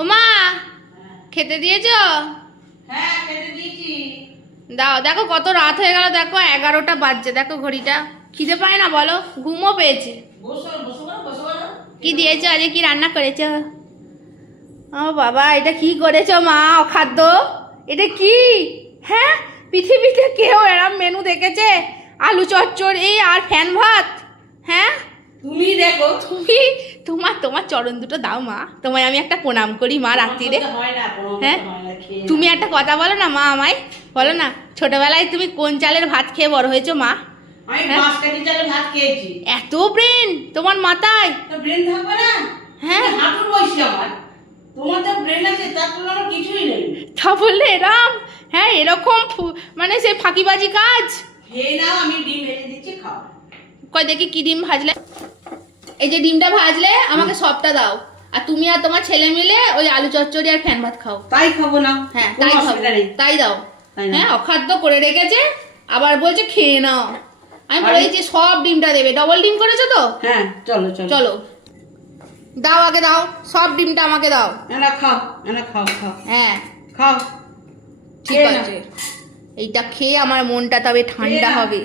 ও মা, খেতে দিয়েছো? হ্যাঁ, খেতে দিয়েছি। দাও, দেখো কত রাত হয়ে গেল, দেখো 11টা বাজছে, দেখো ঘড়িটা। খিদে পায় না বলো? ঘুমও পেয়েছে। বসো বসো বসো। কি দিয়েছো আজকে, কি রান্না করেছো? ও বাবা, এটা কি করেছো মা? অখাদ্য, এটা কি? হ্যাঁ, পৃথিবীতে কেউ এরম মেনু দেখেছে? আলু চচ্চড়ি আর ফ্যান ভাত? হ্যাঁ, তুমি দেখো। তোমার তোমার চরণ দুটো দাও মা, তোমায় আমি একটা প্রণাম করি মা রাত্রিরে। হ্যাঁ, তুমি একটা কথা বলো না মা আমায়, বলো না, ছোটবেলায় তুমি কোন চালের ভাত খেয়ে বড় হয়েছো মা? আমি বাঁশকাঠি চালের ভাত খেয়েছি। এত ব্রেন তোমার মাথায়? তো ব্রেন থাকবে না? হ্যাঁ, হাঁটুর বয়সী আমার। তোমার তো ব্রেন আছে, তার তুলনায় কিছুই নেই। তা বললে এরম? হ্যাঁ, এরকম মানে সেই ফাঁকিবাজি কাজ। খেয়ে নাও, আমি ডিম ভেজে দিচ্ছি, খাও। কই দেখি কি ডিম ভাজলে। এই যে ডিমটা ভাজলে আমাকে সবটা দাও, আর তুমি আর তোমার ছেলে মিলে ওই আলু চচ্চড়ি আর ফ্যান ভাত খাও। তাই খাবো না? হ্যাঁ, তাই খাবো, তাই দাও। হ্যাঁ, অখাদ্য করে রেখেছে, আবার বলছে খেয়ে নাও। আমি বলেছি সব ডিমটা দেবে, ডবল ডিম করেছো তো? হ্যাঁ, চলো চলো চলো দাও, আগে দাও, সব ডিমটা আমাকে দাও। এনা খাও, এনা খাও খাও। হ্যাঁ খাও, ঠিক আছে, এইটা খেয়ে আমার মনটা তবে ঠান্ডা হবে।